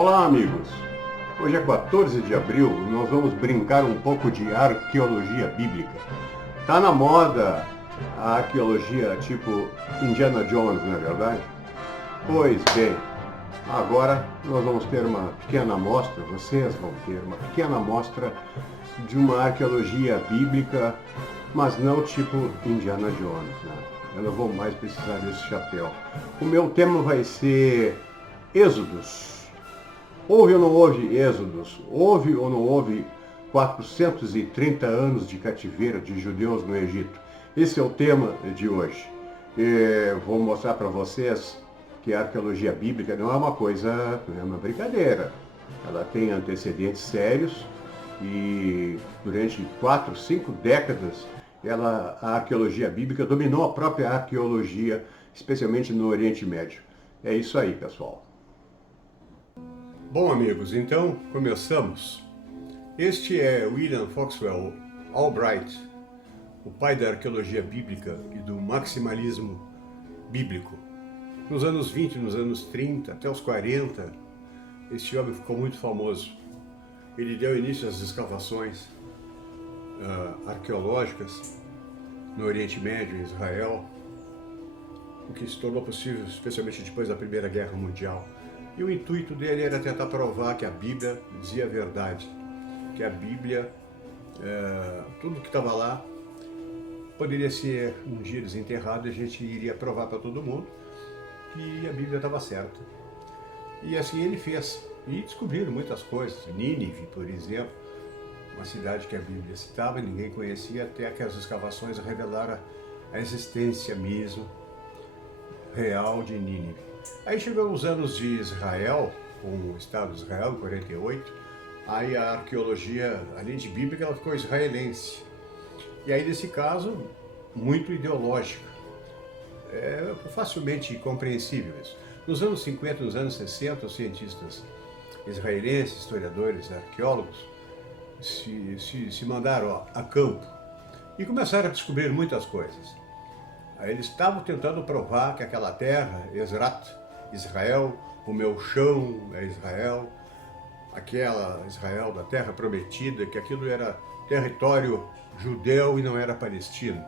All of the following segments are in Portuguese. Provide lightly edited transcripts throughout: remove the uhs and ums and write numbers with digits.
Olá, amigos! Hoje é 14 de abril e nós vamos brincar um pouco de arqueologia bíblica. Tá na moda a arqueologia tipo Indiana Jones, não é verdade? Pois bem, agora nós vamos ter uma pequena amostra, vocês vão ter uma pequena amostra de uma arqueologia bíblica, mas não tipo Indiana Jones, né? Eu não vou mais precisar desse chapéu. O meu tema vai ser Êxodos. Houve ou não houve êxodos? Houve ou não houve 430 anos de cativeiro de judeus no Egito? Esse é o tema de hoje. Vou mostrar para vocês que a arqueologia bíblica não é uma coisa, não é uma brincadeira. Ela tem antecedentes sérios e durante 4, 5 décadas a arqueologia bíblica dominou a própria arqueologia, especialmente no Oriente Médio. É isso aí, pessoal. Bom, amigos, então começamos. Este é William Foxwell Albright, o pai da arqueologia bíblica e do maximalismo bíblico. Nos anos 20, nos anos 30, até os 40, este homem ficou muito famoso. Ele deu início às escavações arqueológicas no Oriente Médio, em Israel, o que se tornou possível especialmente depois da Primeira Guerra Mundial. E o intuito dele era tentar provar que a Bíblia dizia a verdade, que a Bíblia, tudo que estava lá, poderia ser um dia desenterrado e a gente iria provar para todo mundo que a Bíblia estava certa. E assim ele fez. E descobriram muitas coisas. Nínive, por exemplo, uma cidade que a Bíblia citava e ninguém conhecia, até que as escavações revelaram a existência mesmo real de Nínive. Aí chegou os anos de Israel, com o Estado de Israel, em 48, aí a arqueologia, além de bíblica, ela ficou israelense. E aí, nesse caso, muito ideológica. É facilmente compreensível isso. Nos anos 50, nos anos 60, os cientistas israelenses, historiadores, arqueólogos, se mandaram a campo e começaram a descobrir muitas coisas. Aí eles estavam tentando provar que aquela terra, Ezrat, Israel, o meu chão é Israel, aquela Israel da terra prometida, que aquilo era território judeu e não era palestino.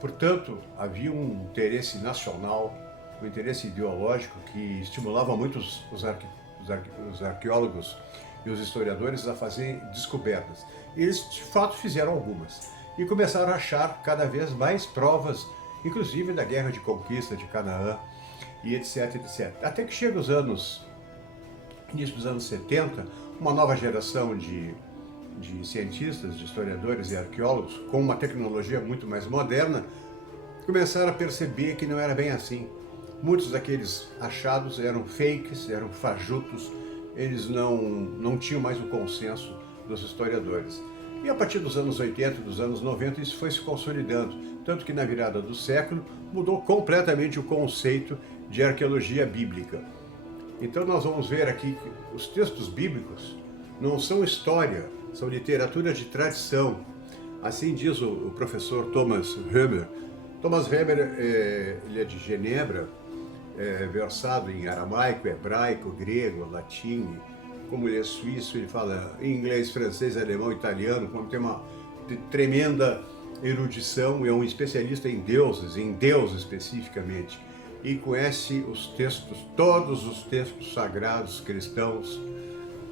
Portanto, havia um interesse nacional, um interesse ideológico que estimulava muito os arqueólogos e os historiadores a fazerem descobertas. E eles, de fato, fizeram algumas. E começaram a achar cada vez mais provas, inclusive da guerra de conquista de Canaã, e etc, etc. Até que chega os início dos anos 70, uma nova geração de cientistas, de historiadores e arqueólogos, com uma tecnologia muito mais moderna, começaram a perceber que não era bem assim. Muitos daqueles achados eram fakes, eram fajutos, eles não tinham mais o consenso dos historiadores. E a partir dos anos 80, dos anos 90, isso foi se consolidando, tanto que na virada do século mudou completamente o conceito de arqueologia bíblica. Então nós vamos ver aqui que os textos bíblicos não são história, são literatura de tradição. Assim diz o professor Thomas Hömer. Thomas Hömer ele é de Genebra, versado em aramaico, hebraico, grego, latim. Como ele é suíço, ele fala inglês, francês, alemão, italiano, como tem uma tremenda erudição, é um especialista em deuses, em Deus especificamente, e conhece os textos, todos os textos sagrados cristãos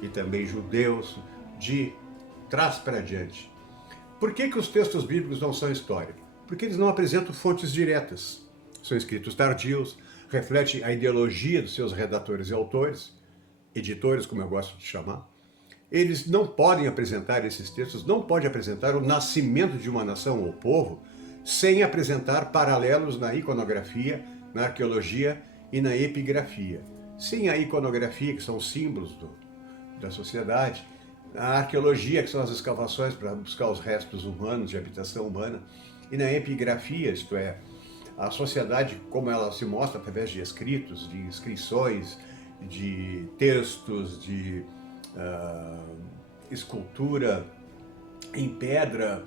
e também judeus, de trás para diante. Por que os textos bíblicos não são história? Porque eles não apresentam fontes diretas. São escritos tardios, refletem a ideologia dos seus redatores e autores, editores, como eu gosto de chamar. Eles não podem apresentar esses textos, não podem apresentar o nascimento de uma nação ou povo sem apresentar paralelos na iconografia, na arqueologia e na epigrafia. Sem a iconografia, que são os símbolos da sociedade, a arqueologia, que são as escavações para buscar os restos humanos, de habitação humana, e na epigrafia, isto é, a sociedade como ela se mostra através de escritos, de inscrições, de textos, de escultura em pedra,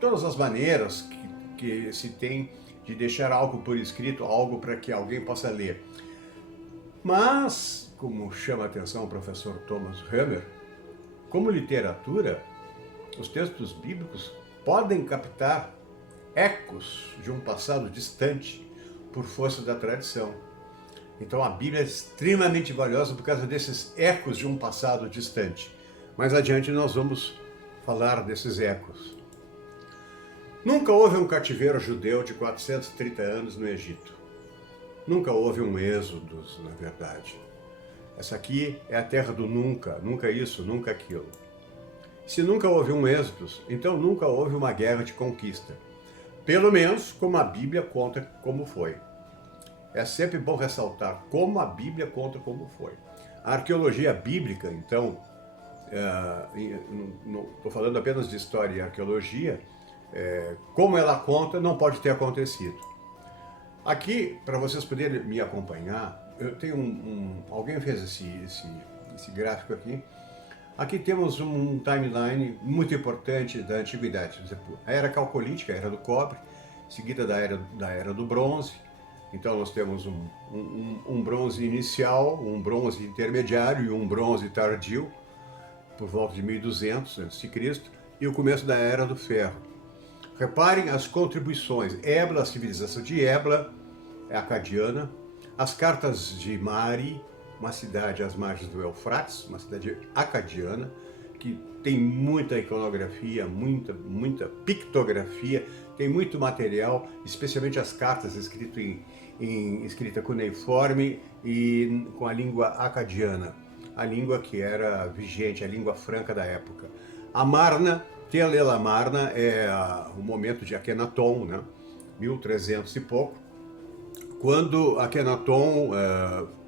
todas as maneiras que se tem de deixar algo por escrito, algo para que alguém possa ler. Mas como chama a atenção o professor Thomas Hammer, como literatura, os textos bíblicos podem captar ecos de um passado distante por força da tradição. Então a Bíblia é extremamente valiosa por causa desses ecos de um passado distante. Mais adiante nós vamos falar desses ecos. Nunca houve um cativeiro judeu de 430 anos no Egito. Nunca houve um êxodo, na verdade. Essa aqui é a terra do nunca, nunca isso, nunca aquilo. Se nunca houve um êxodo, então nunca houve uma guerra de conquista. Pelo menos como a Bíblia conta como foi. É sempre bom ressaltar como a Bíblia conta como foi. A arqueologia bíblica, então, não estou falando apenas de história e arqueologia, como ela conta, não pode ter acontecido. Aqui, para vocês poderem me acompanhar, eu tenho alguém fez esse gráfico aqui. Aqui temos um timeline muito importante da antiguidade. A era calcolítica, a era do cobre, seguida da era do bronze. Então nós temos um bronze inicial, um bronze intermediário e um bronze tardio, por volta de 1200 a.C., e o começo da era do ferro. Reparem as contribuições. Ebla, a civilização de Ebla é acadiana. As cartas de Mari, uma cidade às margens do Eufrates, uma cidade acadiana, que tem muita iconografia, muita pictografia, tem muito material, especialmente as cartas escrita cuneiforme e com a língua acadiana, a língua que era vigente, a língua franca da época. Amarna, Tel El Amarna, é o momento de Akenaton, né? 1300 e pouco, quando Akenaton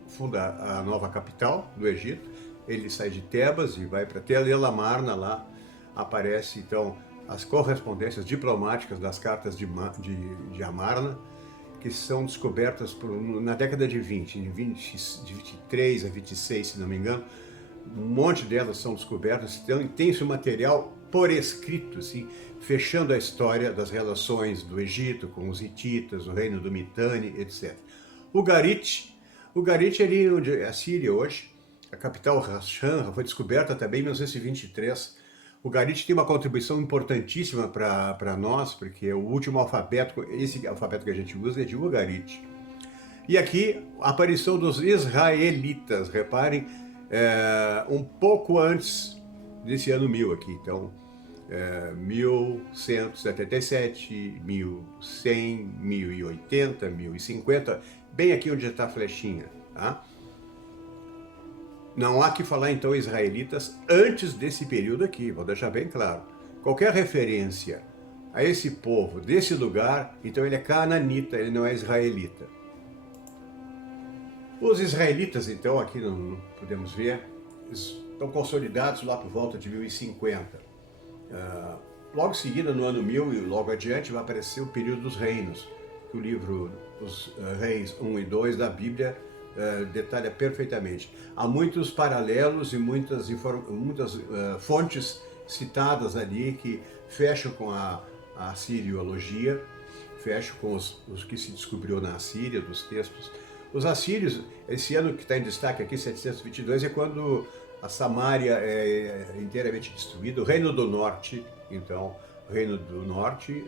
funda a nova capital do Egito. Ele sai de Tebas e vai para Tel El Amarna. Lá aparece então as correspondências diplomáticas das cartas de Amarna, que são descobertas na década de 20, de 23 a 26, se não me engano. Um monte delas são descobertas, então tem-se o material por escrito, assim, fechando a história das relações do Egito com os hititas, o reino do Mitanni, etc. O Ugarit é ali onde é a Síria hoje, a capital Ras-Shamra, foi descoberta também em 1923. O Ugarit tem uma contribuição importantíssima para nós, porque o último alfabeto, esse alfabeto que a gente usa é de Ugarit. E aqui, a aparição dos israelitas, reparem, um pouco antes desse ano 1000 aqui, então 1177, 1100, 1080, 1050, bem aqui onde está a flechinha, tá? Não há que falar então israelitas antes desse período aqui, vou deixar bem claro. Qualquer referência a esse povo desse lugar, então ele é cananita, ele não é israelita. Os israelitas, então, aqui não podemos ver, estão consolidados lá por volta de 1050. Logo em seguida, no ano 1000 e logo adiante, vai aparecer o período dos reinos, que o livro dos Reis 1 e 2 da Bíblia detalha perfeitamente. Há muitos paralelos e muitas fontes citadas ali que fecham com a assiriologia, fecham com os que se descobriu na Assíria, dos textos. Os assírios, esse ano que está em destaque aqui, 722, é quando a Samária é inteiramente destruída. O Reino do Norte, então, o Reino do Norte,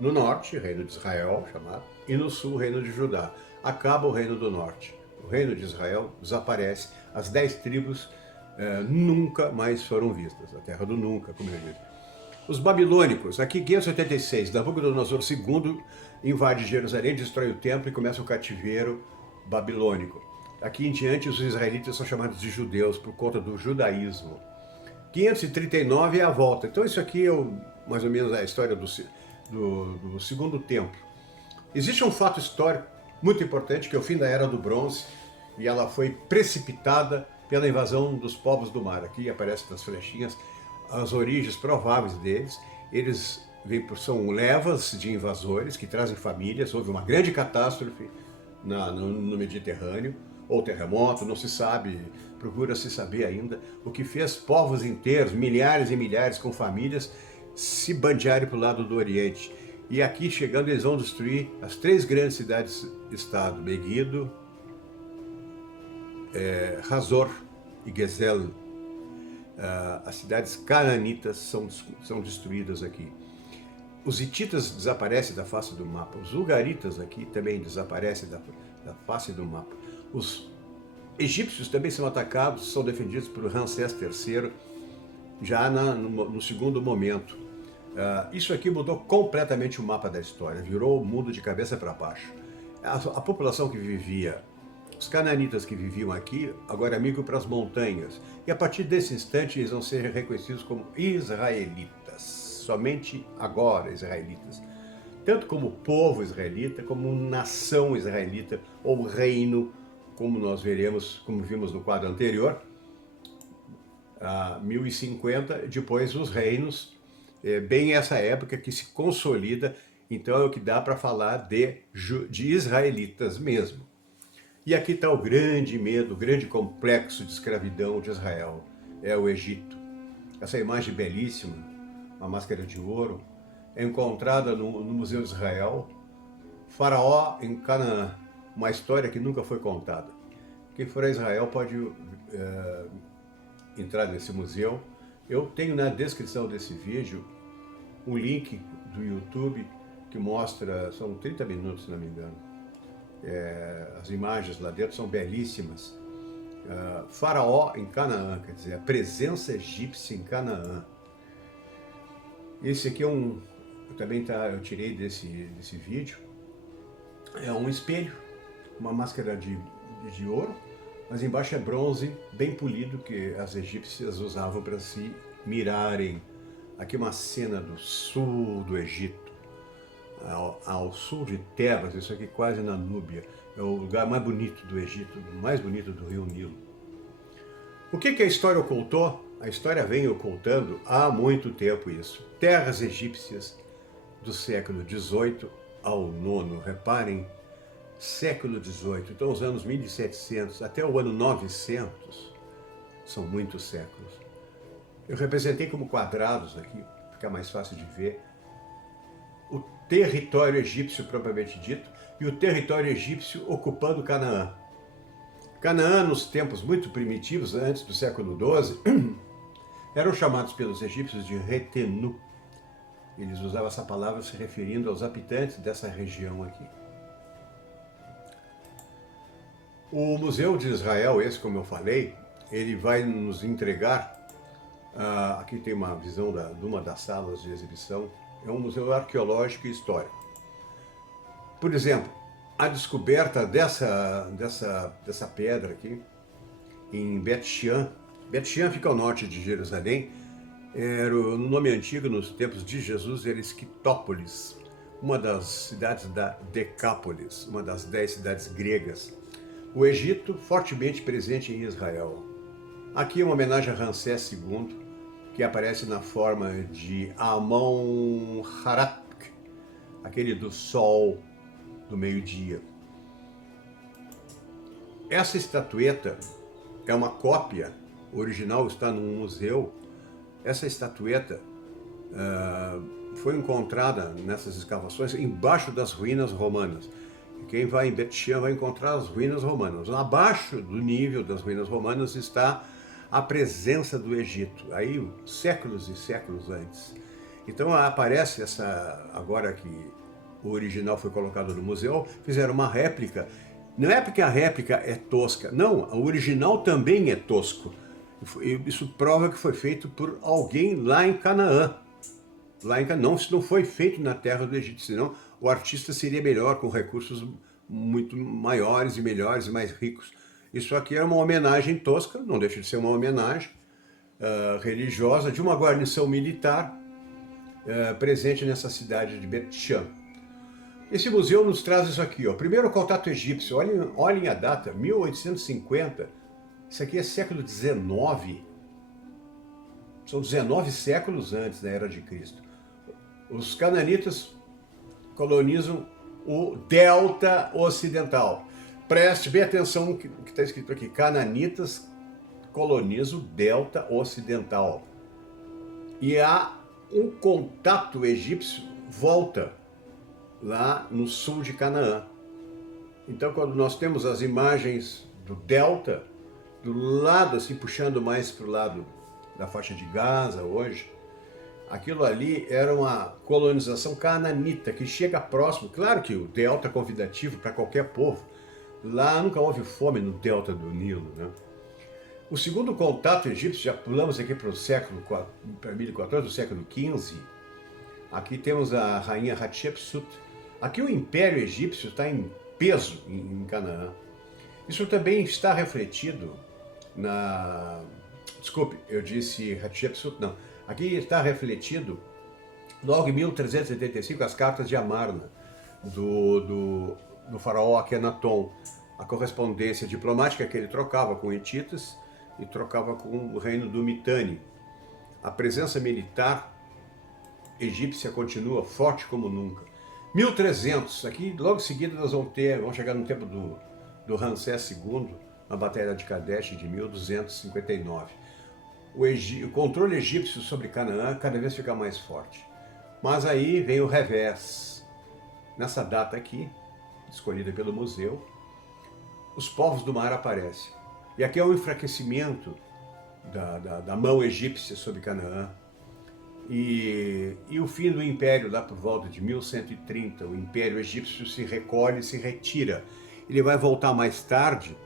no norte, Reino de Israel, chamado, e no sul, Reino de Judá. Acaba o Reino do Norte. O Reino de Israel desaparece. As 10 tribos nunca mais foram vistas. A terra do nunca, como eu disse. Os babilônicos, aqui 586, Nabucodonosor II invade Jerusalém, destrói o templo e começa o cativeiro babilônico. Aqui em diante, os israelitas são chamados de judeus por conta do judaísmo. 539 é a volta. Então isso aqui é mais ou menos a história do segundo templo. Existe um fato histórico muito importante, que é o fim da Era do Bronze, e ela foi precipitada pela invasão dos povos do mar. Aqui aparecem nas flechinhas as origens prováveis deles. Eles são levas de invasores que trazem famílias. Houve uma grande catástrofe no Mediterrâneo, ou terremoto, não se sabe, procura-se saber ainda, o que fez povos inteiros, milhares e milhares com famílias, se bandearem para o lado do Oriente. E aqui, chegando, eles vão destruir as 3 grandes cidades-estado, Meguido, Hazor e Gezel. As cidades cananitas são destruídas aqui. Os hititas desaparecem da face do mapa. Os ugaritas aqui também desaparecem da face do mapa. Os egípcios também são atacados, são defendidos por Ramsés III, já no segundo momento. Isso aqui mudou completamente o mapa da história, virou o mundo de cabeça para baixo. A população que vivia, os cananitas que viviam aqui, agora migram para as montanhas. E a partir desse instante eles vão ser reconhecidos como israelitas. Somente agora israelitas. Tanto como povo israelita, como nação israelita, ou reino, como nós veremos, como vimos no quadro anterior, 1050, depois os reinos, bem essa época que se consolida, então é o que dá para falar de israelitas mesmo. E aqui está o grande medo, o grande complexo de escravidão de Israel, é o Egito. Essa imagem belíssima, uma máscara de ouro, é encontrada no Museu de Israel, Faraó em Canaã, uma história que nunca foi contada. Quem for a Israel pode entrar nesse museu. Eu tenho na descrição desse vídeo um link do YouTube que mostra, são 30 minutos, se não me engano. As imagens lá dentro são belíssimas. Faraó em Canaã, quer dizer, a presença egípcia em Canaã. Esse aqui é eu tirei desse vídeo. É um espelho, uma máscara de ouro, mas embaixo é bronze, bem polido, que as egípcias usavam para se mirarem. Aqui uma cena do sul do Egito, ao sul de Tebas, isso aqui quase na Núbia. É o lugar mais bonito do Egito, mais bonito do rio Nilo. O que a história ocultou? A história vem ocultando há muito tempo isso. Terras egípcias do século XVIII ao IX, reparem, século XVIII, então os anos 1700 até o ano 900, são muitos séculos. Eu representei como quadrados aqui, fica mais fácil de ver, o território egípcio propriamente dito e o território egípcio ocupando Canaã. Canaã, nos tempos muito primitivos, antes do século XII, eram chamados pelos egípcios de Retenu. Eles usavam essa palavra se referindo aos habitantes dessa região aqui. O Museu de Israel, esse como eu falei, ele vai nos entregar, aqui tem uma visão de uma das salas de exibição, é um museu arqueológico e histórico. Por exemplo, a descoberta dessa pedra aqui, em Bet-Shean. Bet-Shean fica ao norte de Jerusalém, era o nome antigo nos tempos de Jesus, era Esquitópolis, uma das cidades da Decápolis, uma das 10 cidades gregas. O Egito fortemente presente em Israel. Aqui é uma homenagem a Ramsés II, que aparece na forma de Amon-Harat, aquele do sol do meio-dia. Essa estatueta é uma cópia, o original está num museu. Essa estatueta foi encontrada nessas escavações embaixo das ruínas romanas. Quem vai em Bet-Shean vai encontrar as ruínas romanas. Abaixo do nível das ruínas romanas está a presença do Egito, aí séculos e séculos antes. Então aparece agora que o original foi colocado no museu, fizeram uma réplica. Não é porque a réplica é tosca, não, o original também é tosco. Isso prova que foi feito por alguém lá em Canaã. Não, se não foi feito na terra do Egito, senão o artista seria melhor, com recursos muito maiores e melhores e mais ricos. Isso aqui é uma homenagem tosca, não deixa de ser uma homenagem religiosa de uma guarnição militar presente nessa cidade de Bet-Shean. Esse museu nos traz isso aqui, ó. Primeiro contato egípcio, olhem a data, 1850, isso aqui é século XIX, são 19 séculos antes da Era de Cristo. Os cananitas colonizam o Delta Ocidental. Preste bem atenção no que está escrito aqui, cananitas colonizam o Delta Ocidental. E há um contato egípcio, volta lá no sul de Canaã. Então, quando nós temos as imagens do Delta, do lado, assim, puxando mais para o lado da faixa de Gaza hoje, aquilo ali era uma colonização cananita que chega próximo. Claro que o delta é convidativo para qualquer povo. Lá nunca houve fome no delta do Nilo, né? O segundo contato egípcio, já pulamos aqui para o século, para 1014, o século XV. Aqui temos a rainha Hatshepsut. Aqui o Império Egípcio está em peso em Canaã. Isso também está refletido na... Desculpe, eu disse Hatshepsut, não. Aqui está refletido, logo em 1385, as cartas de Amarna, do faraó Akhenaton, a correspondência diplomática que ele trocava com hititas e trocava com o reino do Mitanni. A presença militar egípcia continua forte como nunca. 1300, aqui logo em seguida nós vamos chegar no tempo do Ramsés II, na Batalha de Kadesh de 1259. O controle egípcio sobre Canaã cada vez fica mais forte. Mas aí vem o revés. Nessa data aqui, escolhida pelo museu, os povos do mar aparecem. E aqui é o enfraquecimento da mão egípcia sobre Canaã. E o fim do império, lá por volta de 1130, o império egípcio se recolhe, se retira. Ele vai voltar mais tarde,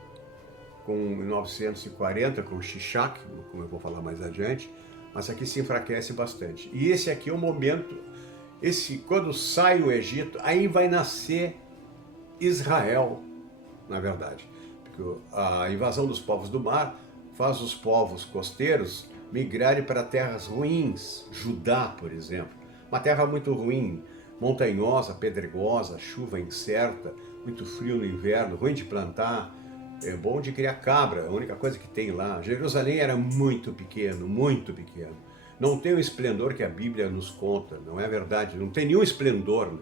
com 1940, com o Shishak, como eu vou falar mais adiante, mas aqui se enfraquece bastante. E esse aqui é o momento, quando sai o Egito, aí vai nascer Israel, na verdade. Porque a invasão dos povos do mar faz os povos costeiros migrarem para terras ruins, Judá, por exemplo. Uma terra muito ruim, montanhosa, pedregosa, chuva incerta, muito frio no inverno, ruim de plantar, é bom de criar cabra, a única coisa que tem lá. Jerusalém era muito pequeno, muito pequeno. Não tem o esplendor que a Bíblia nos conta, não é verdade? Não tem nenhum esplendor.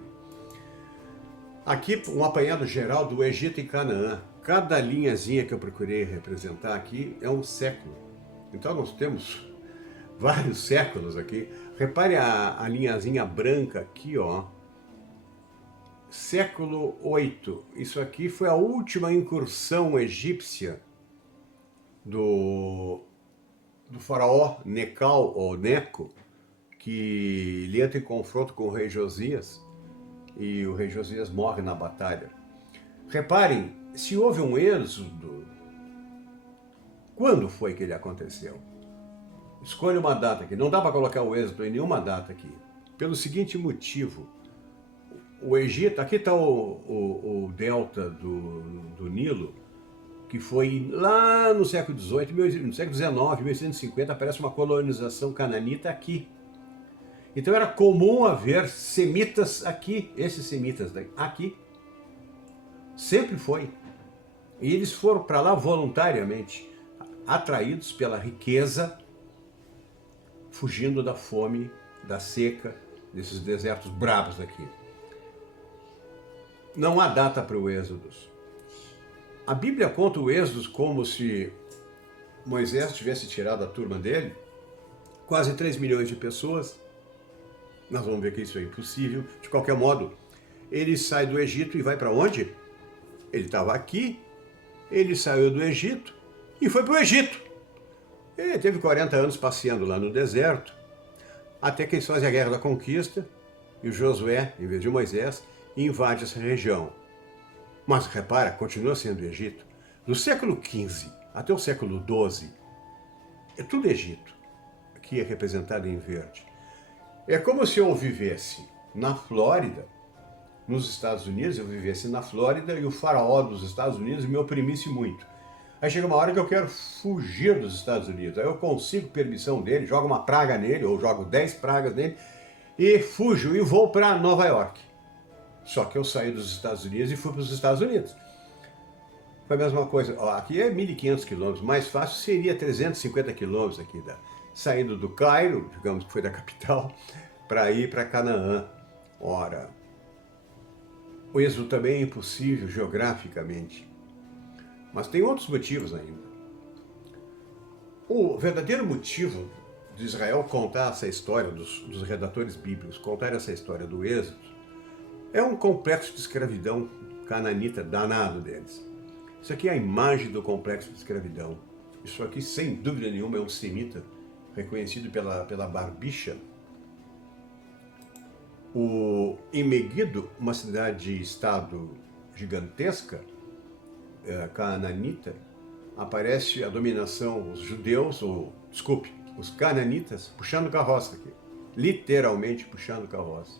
Aqui, um apanhado geral do Egito e Canaã. Cada linhazinha que eu procurei representar aqui é um século. Então nós temos vários séculos aqui. Repare a linhazinha branca aqui, ó. Século VIII. Isso aqui foi a última incursão egípcia do faraó Necal, ou Neco, que ele entra em confronto com o rei Josias, e o rei Josias morre na batalha. Reparem, se houve um êxodo, quando foi que ele aconteceu? Escolha uma data aqui. Não dá para colocar o êxodo em nenhuma data aqui. Pelo seguinte motivo. O Egito, aqui está o delta do Nilo, que foi lá no século XVIII, no século XIX, 1850, aparece uma colonização cananita aqui. Então era comum haver semitas aqui, esses semitas aqui. Sempre foi. E eles foram para lá voluntariamente, atraídos pela riqueza, fugindo da fome, da seca, desses desertos bravos aqui. Não há data para o Êxodo. A Bíblia conta o Êxodo como se Moisés tivesse tirado a turma dele, quase 3 milhões de pessoas. Nós vamos ver que isso é impossível. De qualquer modo, ele sai do Egito e vai para onde? Ele estava aqui, ele saiu do Egito e foi para o Egito. Ele teve 40 anos passeando lá no deserto, até que eles fazem a Guerra da Conquista e o Josué, em vez de Moisés, invade essa região. Mas repara, continua sendo Egito. Do século XV até o século XII, é tudo Egito. Aqui é representado em verde. É como se eu vivesse na Flórida, nos Estados Unidos, eu vivesse na Flórida e o faraó dos Estados Unidos me oprimisse muito. Aí chega uma hora que eu quero fugir dos Estados Unidos. Aí eu consigo permissão dele, jogo uma praga nele, ou jogo 10 pragas nele, e fujo e vou para Nova York. Só que eu saí dos Estados Unidos e fui para os Estados Unidos. Foi a mesma coisa. Ó, aqui é 1.500 quilômetros. Mais fácil seria 350 quilômetros aqui, saindo do Cairo, digamos que foi da capital, para ir para Canaã. Ora, o êxodo também é impossível geograficamente. Mas tem outros motivos ainda. O verdadeiro motivo de Israel contar essa história, dos redatores bíblicos, contar essa história do êxodo, é um complexo de escravidão cananita danado deles. Isso aqui é a imagem do complexo de escravidão. Isso aqui, sem dúvida nenhuma, é um semita, reconhecido pela barbicha. Em Meguido, uma cidade-estado gigantesca, canaanita, aparece a dominação, os judeus, os cananitas, puxando carroça aqui. Literalmente puxando carroça.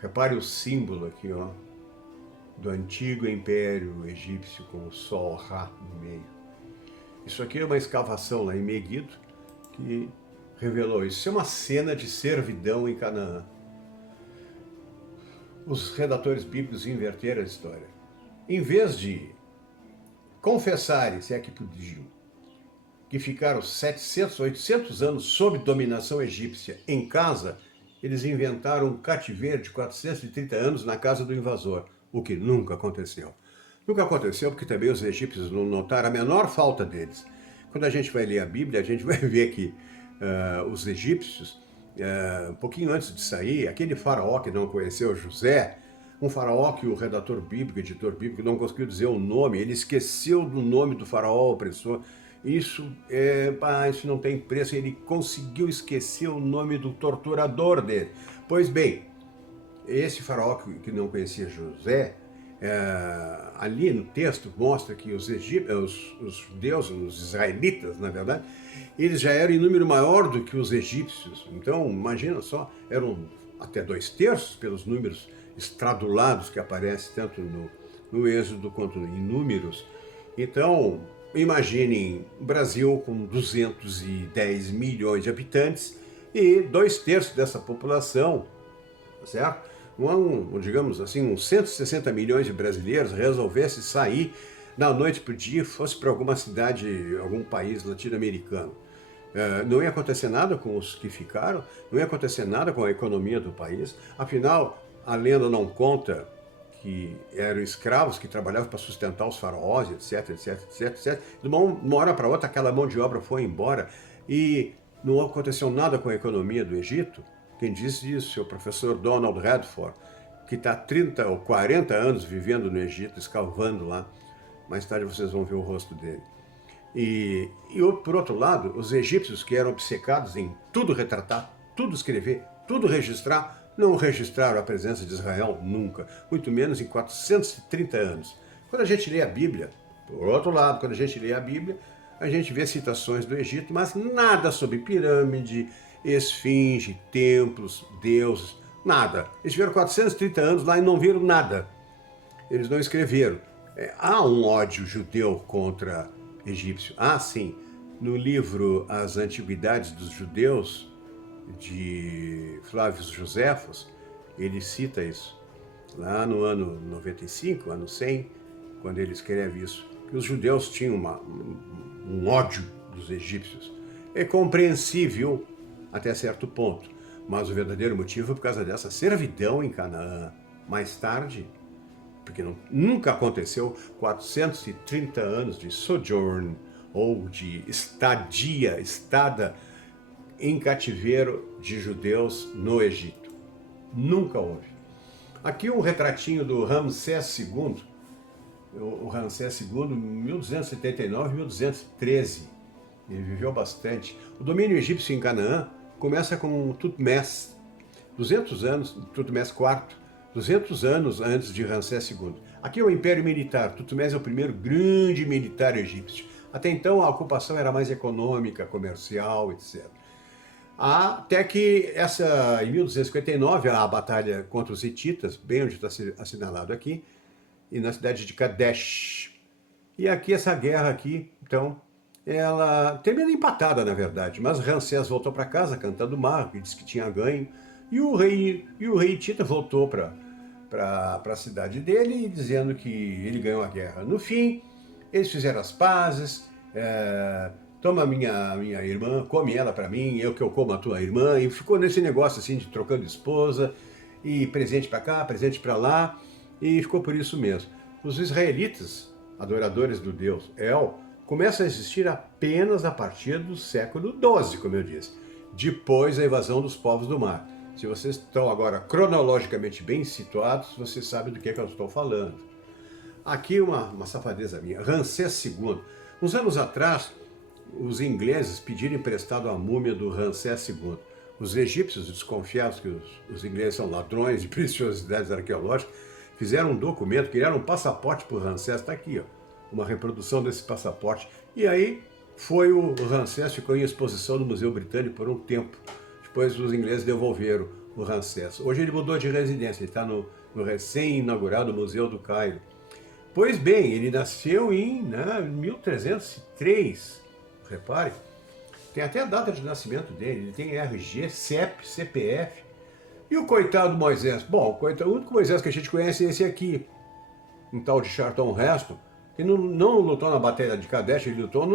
Repare o símbolo aqui, ó, do antigo império egípcio com o sol Ra no meio. Isso aqui é uma escavação lá em Meguido que revelou isso. Isso é uma cena de servidão em Canaã. Os redatores bíblicos inverteram a história. Em vez de confessarem, se é que podiam, que ficaram 700, 800 anos sob dominação egípcia em casa, eles inventaram um cativeiro de 430 anos na casa do invasor, o que nunca aconteceu. Nunca aconteceu porque também os egípcios não notaram a menor falta deles. Quando a gente vai ler a Bíblia, a gente vai ver que os egípcios, um pouquinho antes de sair, aquele faraó que não conheceu José, um faraó que o redator bíblico, editor bíblico, não conseguiu dizer o nome, ele esqueceu do nome do faraó opressor. Isso não tem preço, ele conseguiu esquecer o nome do torturador dele. Pois bem, esse faraó que não conhecia José, ali no texto mostra que os judeus, os israelitas, na verdade, eles já eram em número maior do que os egípcios. Então, imagina só, eram até 2/3 pelos números estradulados que aparecem tanto no Êxodo quanto em Números. Então, imaginem o Brasil com 210 milhões de habitantes e 2/3 dessa população, certo? Digamos assim, uns 160 milhões de brasileiros resolvesse sair da noite para o dia, fosse para alguma cidade, algum país latino-americano. Não ia acontecer nada com os que ficaram, não ia acontecer nada com a economia do país. Afinal, a lenda não conta que eram escravos que trabalhavam para sustentar os faraós, etc, etc, etc, etc. De uma hora para outra, aquela mão de obra foi embora e não aconteceu nada com a economia do Egito. Quem disse isso é o professor Donald Redford, que está há 30 ou 40 anos vivendo no Egito, escavando lá. Mais tarde vocês vão ver o rosto dele. E por outro lado, os egípcios que eram obcecados em tudo retratar, tudo escrever, tudo registrar, não registraram a presença de Israel nunca, muito menos em 430 anos. Quando a gente lê a Bíblia, por outro lado, quando a gente lê a Bíblia, a gente vê citações do Egito, mas nada sobre pirâmide, esfinge, templos, deuses, nada. Eles tiveram 430 anos lá e não viram nada. Eles não escreveram. Há um ódio judeu contra egípcio. Sim, no livro As Antiguidades dos Judeus, de Flávio Joséfos, ele cita isso. Lá no ano 95, ano 100, quando ele escreve isso, que os judeus tinham um ódio dos egípcios. É compreensível até certo ponto, mas o verdadeiro motivo é por causa dessa servidão em Canaã. Mais tarde, porque nunca aconteceu 430 anos de sojourn, ou de estada em cativeiro de judeus no Egito. Nunca houve. Aqui um retratinho do Ramsés II, o Ramsés II, 1279, 1213. Ele viveu bastante. O domínio egípcio em Canaã começa com Tutmés, 200 anos, Tutmés IV, 200 anos antes de Ramsés II. Aqui é o Império Militar. Tutmés é o primeiro grande militar egípcio. Até então a ocupação era mais econômica, comercial, etc. Até que em 1259, a batalha contra os hititas, bem onde está assinalado aqui, e na cidade de Kadesh. E aqui essa guerra aqui, então, ela termina empatada, na verdade, mas Ramsés voltou para casa cantando marco e disse que tinha ganho, e o rei hitita voltou para a cidade dele, dizendo que ele ganhou a guerra. No fim, eles fizeram as pazes, toma minha irmã, come ela para mim, eu que eu como a tua irmã, e ficou nesse negócio assim de trocando esposa, e presente para cá, presente para lá, e ficou por isso mesmo. Os israelitas, adoradores do deus El, começam a existir apenas a partir do século XII, como eu disse, depois da invasão dos povos do mar. Se vocês estão agora cronologicamente bem situados, vocês sabem do que eu estou falando. Aqui uma safadeza minha. Ramsés II. Uns anos atrás, os ingleses pediram emprestado a múmia do Ramsés II. Os egípcios, desconfiados que os ingleses são ladrões de preciosidades arqueológicas, fizeram um documento, criaram um passaporte para o Ramsés, está aqui, ó, uma reprodução desse passaporte. E aí foi o Ramsés, ficou em exposição no Museu Britânico por um tempo. Depois os ingleses devolveram o Ramsés. Hoje ele mudou de residência, ele está no recém-inaugurado Museu do Cairo. Pois bem, ele nasceu em 1303, repare. Tem até a data de nascimento dele, ele tem RG, CEP, CPF. E o coitado Moisés? Bom, o único Moisés que a gente conhece é esse aqui, um tal de Charlton Heston, que não lutou na Batalha de Kadesh, ele lutou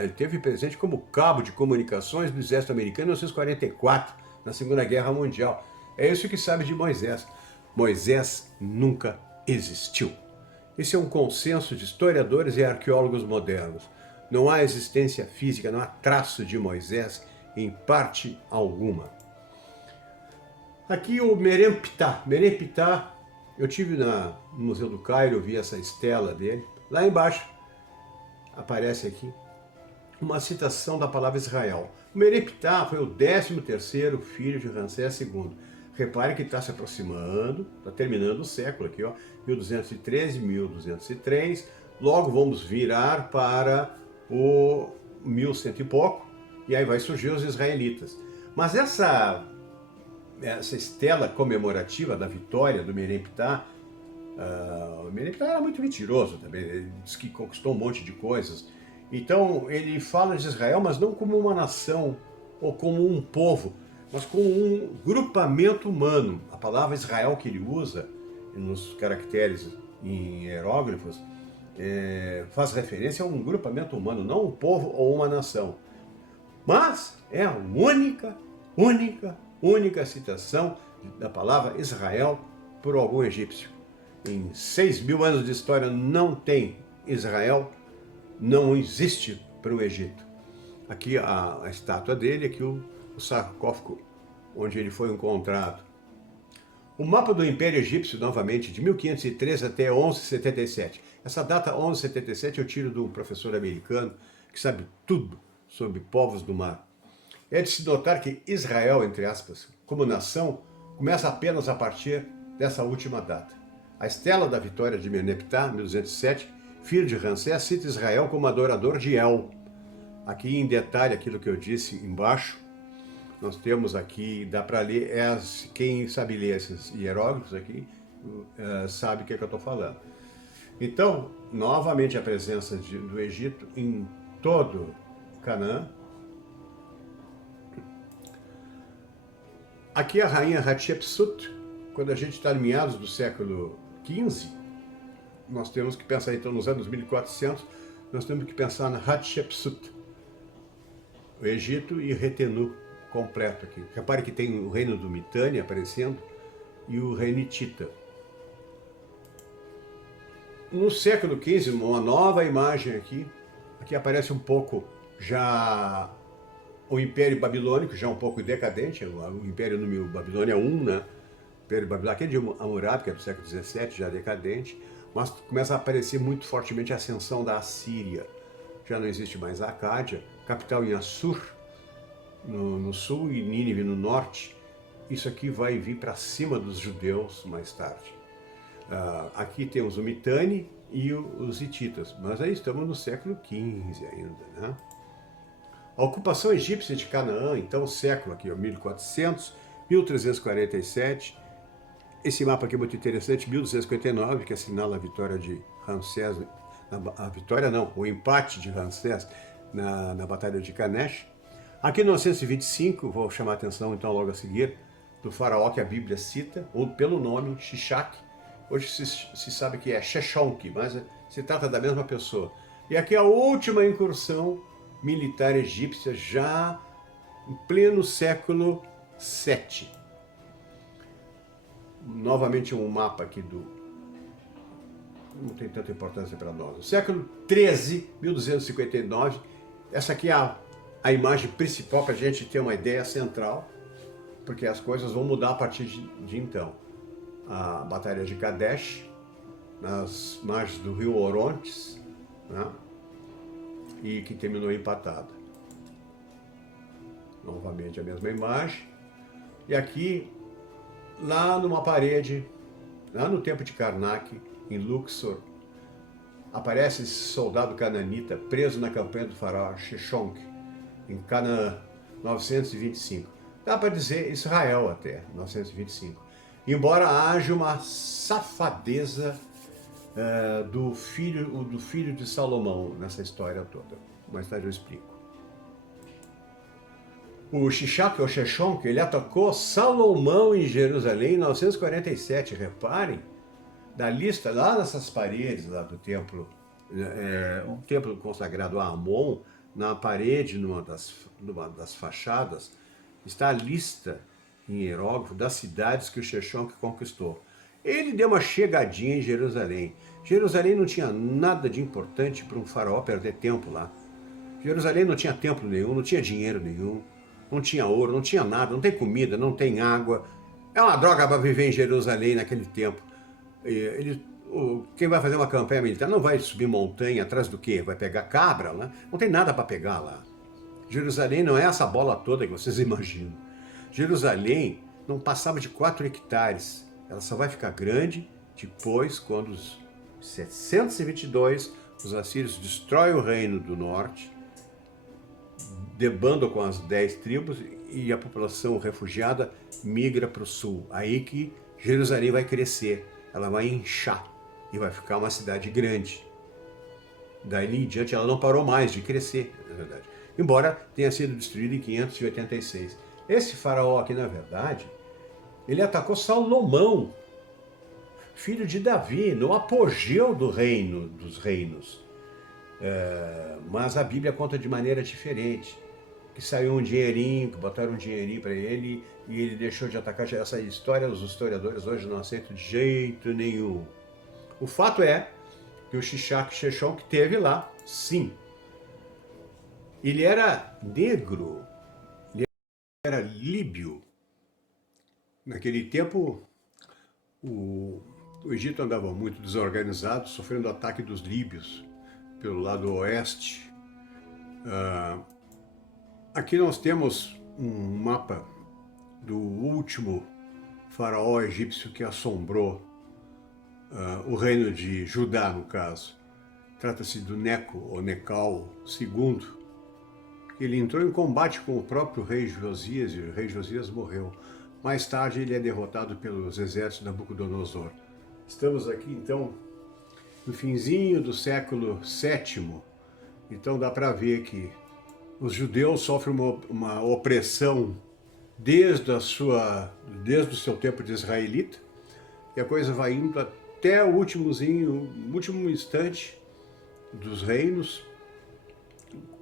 ele teve presente como cabo de comunicações do exército americano em 1944, na Segunda Guerra Mundial. É isso que sabe de Moisés. Moisés nunca existiu. Esse é um consenso de historiadores e arqueólogos modernos. Não há existência física, não há traço de Moisés em parte alguma. Aqui o Meremptah. Meremptah, eu tive no Museu do Cairo, eu vi essa estela dele. Lá embaixo aparece aqui uma citação da palavra Israel. O Meremptah foi o 13º filho de Ramsés II. Repare que está se aproximando, está terminando o século aqui, ó, 1213, 1203. Logo vamos virar para o 1100 e pouco, e aí vai surgir os israelitas. Mas essa estela comemorativa da vitória do Meremptah, o Meremptah era muito mentiroso também, ele diz que conquistou um monte de coisas. Então ele fala de Israel, mas não como uma nação ou como um povo, mas como um grupamento humano. A palavra Israel que ele usa nos caracteres em hieróglifos faz referência a um grupamento humano, não um povo ou uma nação. Mas é a única citação da palavra Israel por algum egípcio. Em 6.000 anos de história não tem Israel, não existe para o Egito. Aqui a estátua dele, aqui o sarcófago onde ele foi encontrado. O mapa do Império Egípcio, novamente, de 1503 até 1177. Essa data 1177 eu tiro de um professor americano que sabe tudo sobre povos do mar. É de se notar que Israel, entre aspas, como nação, começa apenas a partir dessa última data. A estela da vitória de Merneptah, 1207, filho de Ramsés, cita Israel como adorador de El. Aqui em detalhe aquilo que eu disse embaixo, nós temos aqui, dá para ler, quem sabe ler esses hieróglifos aqui, sabe o que é que eu estou falando. Então, novamente a presença do Egito em todo Canaã. Aqui a rainha Hatshepsut, quando a gente está em meados do século XV, nós temos que pensar então nos anos 1400, nós temos que pensar na Hatshepsut, o Egito e Retenu completo aqui. Repare que tem o reino do Mitanni aparecendo e o reino hitita. No século XV, uma nova imagem aqui aparece um pouco já o Império Babilônico, já um pouco decadente, o Império número Babilônia I, né? O Império Babilônico, aquele de Hammurabi, que é do século XVII, já decadente, mas começa a aparecer muito fortemente a ascensão da Assíria. Já não existe mais a Acádia, capital em Assur, no sul, e Nínive no norte. Isso aqui vai vir para cima dos judeus mais tarde. Aqui temos o Mitanni e os hititas, mas aí estamos no século XV ainda, né? A ocupação egípcia de Canaã, então, século aqui, 1400, 1347. Esse mapa aqui é muito interessante, 1259, que assinala a vitória de Ramsés, a vitória não, o empate de Ramsés na Batalha de Kadesh. Aqui em 925, vou chamar a atenção então logo a seguir, do faraó que a Bíblia cita, ou pelo nome Shishak. Hoje se sabe que é Sheshonq, mas se trata da mesma pessoa. E aqui a última incursão militar egípcia, já em pleno século VII. Novamente um mapa aqui não tem tanta importância para nós. O século XIII, 1259, essa aqui é a imagem principal para a gente ter uma ideia central, porque as coisas vão mudar a partir de então. A Batalha de Kadesh, nas margens do rio Orontes, né? e que terminou empatada. Novamente a mesma imagem. E aqui, lá numa parede, lá no tempo de Karnak, em Luxor, aparece esse soldado cananita preso na campanha do faraó Sheshonq, em Canaã, 925. Dá para dizer Israel até, 925. Embora haja uma safadeza do filho de Salomão nessa história toda. Mais tarde eu explico. O Shishak, ou Sheshonq, ele atacou Salomão em Jerusalém em 947. Reparem, da lista, lá nessas paredes lá do templo, um templo consagrado a Amon, na parede, numa das fachadas, está a lista em hieróglifo das cidades que o Sheshonq conquistou. Ele deu uma chegadinha em Jerusalém. Jerusalém não tinha nada de importante para um faraó perder tempo lá. Jerusalém não tinha templo nenhum, não tinha dinheiro nenhum, não tinha ouro, não tinha nada, não tem comida, não tem água. É uma droga para viver em Jerusalém naquele tempo. Quem vai fazer uma campanha militar não vai subir montanha atrás do quê? Vai pegar cabra, né? Não tem nada para pegar lá. Jerusalém não é essa bola toda que vocês imaginam. Jerusalém não passava de 4 hectares. Ela só vai ficar grande depois, quando os 722, os assírios destroem o reino do norte, debandam com as 10 tribos e a população refugiada migra para o sul. Aí que Jerusalém vai crescer, ela vai inchar e vai ficar uma cidade grande. Daí em diante ela não parou mais de crescer, na verdade. Embora tenha sido destruída em 586. Esse faraó aqui, na verdade, ele atacou Salomão, filho de Davi, no apogeu do reino dos reinos. Mas a Bíblia conta de maneira diferente. Que saiu um dinheirinho, que botaram um dinheirinho para ele e ele deixou de atacar. Essa história os historiadores hoje não aceitam de jeito nenhum. O fato é que o Shishak Sheshonq teve lá, sim. Ele era negro, ele era líbio. Naquele tempo, o Egito andava muito desorganizado, sofrendo ataque dos líbios pelo lado oeste. Aqui nós temos um mapa do último faraó egípcio que assombrou o reino de Judá, no caso. Trata-se do Neco, ou Necal II. Ele entrou em combate com o próprio rei Josias e o rei Josias morreu. Mais tarde ele é derrotado pelos exércitos de Nabucodonosor. Estamos aqui então no finzinho do século VII. Então dá para ver que os judeus sofrem uma opressão desde o seu tempo de israelita, e a coisa vai indo até o último instante dos reinos,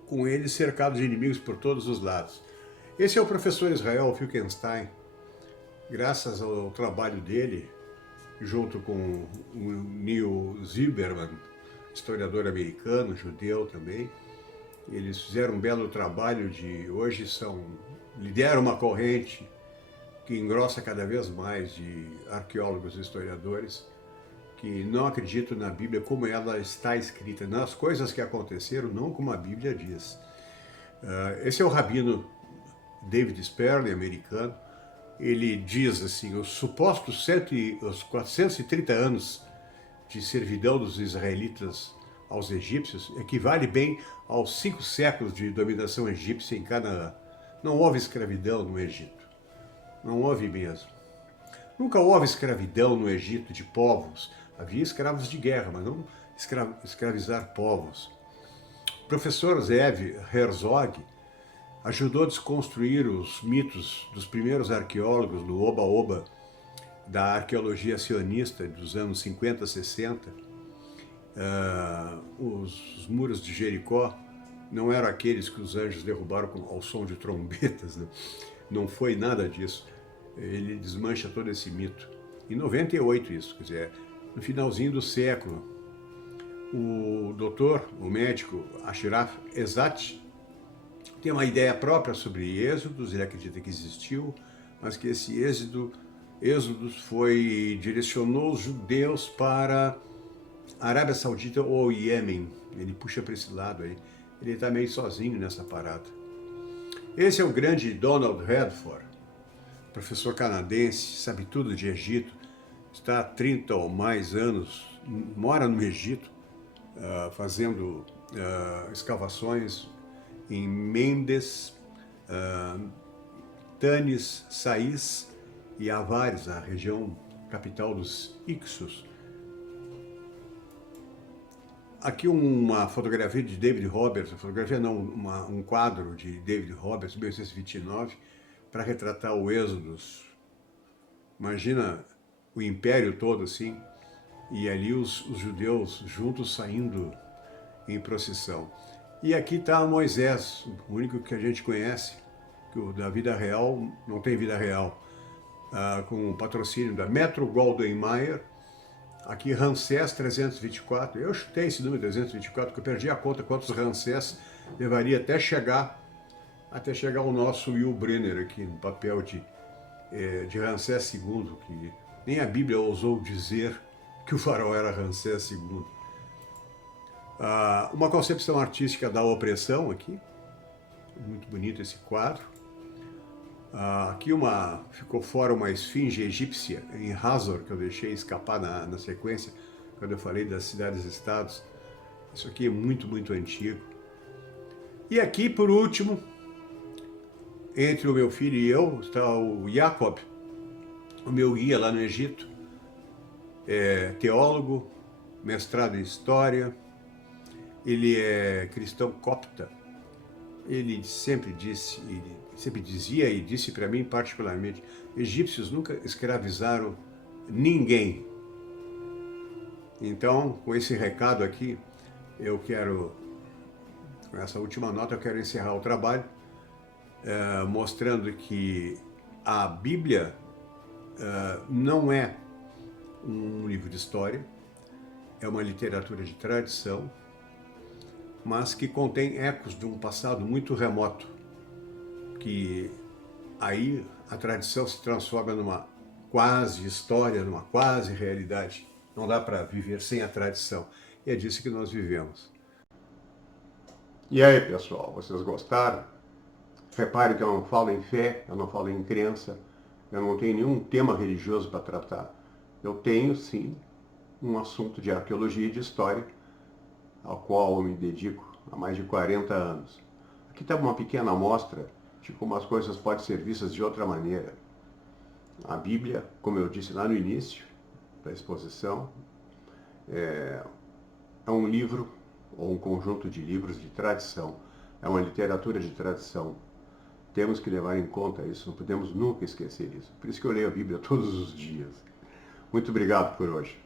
com eles cercados de inimigos por todos os lados. Esse é o professor Israel Finkelstein. Graças ao trabalho dele, junto com o Neil Zimmerman, historiador americano, judeu também, eles fizeram um belo trabalho hoje lideram uma corrente que engrossa cada vez mais de arqueólogos e historiadores que não acreditam na Bíblia como ela está escrita, nas coisas que aconteceram, não como a Bíblia diz. Esse é o rabino David Sperling, americano. Ele diz assim, os 430 anos de servidão dos israelitas aos egípcios equivale bem aos 5 séculos de dominação egípcia em Canaã. Não houve escravidão no Egito. Não houve mesmo. Nunca houve escravidão no Egito de povos. Havia escravos de guerra, mas não escravizar povos. O professor Zev Herzog ajudou a desconstruir os mitos dos primeiros arqueólogos no Oba-Oba da arqueologia sionista dos anos 50, 60. Os muros de Jericó não eram aqueles que os anjos derrubaram ao som de trombetas, né? Não foi nada disso. Ele desmancha todo esse mito. Em 98 isso, quer dizer, no finalzinho do século, o doutor, o médico Ashraf Ezat, tem uma ideia própria sobre êxodos, ele acredita que existiu, mas que esse êxodos direcionou os judeus para a Arábia Saudita ou Iêmen. Ele puxa para esse lado aí. Ele está meio sozinho nessa parada. Esse é o grande Donald Redford, professor canadense, sabe tudo de Egito, está há 30 ou mais anos, mora no Egito, fazendo escavações em Mendes, Tanis, Sais e Avares, a região capital dos Ixos. Aqui uma fotografia de David Roberts, fotografia não, um quadro de David Roberts, 1929, para retratar o Êxodo. Imagina o império todo assim, e ali os judeus juntos saindo em procissão. E aqui está Moisés, o único que a gente conhece, que o da vida real não tem vida real, com o patrocínio da Metro-Goldwyn-Mayer. Aqui Ramsés 324, eu chutei esse número 324, porque eu perdi a conta quantos Ramsés levaria até chegar o nosso Will Brenner aqui, no papel de Ramsés II, que nem a Bíblia ousou dizer que o faraó era Ramsés II. Uma concepção artística da opressão aqui, muito bonito esse quadro. Aqui ficou fora uma esfinge egípcia em Hazor, que eu deixei escapar na sequência, quando eu falei das cidades-estados. Isso aqui é muito, muito antigo. E aqui, por último, entre o meu filho e eu, está o Jacob, o meu guia lá no Egito, teólogo, mestrado em História, ele é cristão copta. Ele sempre dizia e disse para mim particularmente, egípcios nunca escravizaram ninguém. Então, com esse recado aqui, com essa última nota, eu quero encerrar o trabalho, mostrando que a Bíblia não é um livro de história, é uma literatura de tradição, mas que contém ecos de um passado muito remoto, que aí a tradição se transforma numa quase história, numa quase realidade. Não dá para viver sem a tradição. E é disso que nós vivemos. E aí, pessoal, vocês gostaram? Repare que eu não falo em fé, eu não falo em crença, eu não tenho nenhum tema religioso para tratar. Eu tenho, sim, um assunto de arqueologia e de história, ao qual eu me dedico há mais de 40 anos. Aqui está uma pequena amostra de como as coisas podem ser vistas de outra maneira. A Bíblia, como eu disse lá no início da exposição, é um livro ou um conjunto de livros de tradição. É uma literatura de tradição. Temos que levar em conta isso, não podemos nunca esquecer isso. Por isso que eu leio a Bíblia todos os dias. Muito obrigado por hoje.